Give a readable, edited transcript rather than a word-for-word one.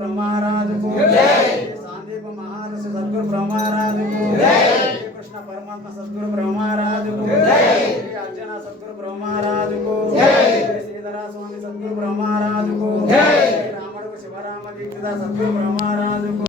ब्रह्मराज को जय। सांदीप महाराज सद्गुरु ब्रह्मराज को जय। कृष्ण परमात्मा सद्गुरु ब्रह्मराज को जय। अर्चना सद्गुरु ब्रह्मराज को जय। श्रीधरा स्वामी सद्गुरु ब्रह्मराज को जय। रामड़ शिवराम दीक्षित सद्गुरु ब्रह्मराज को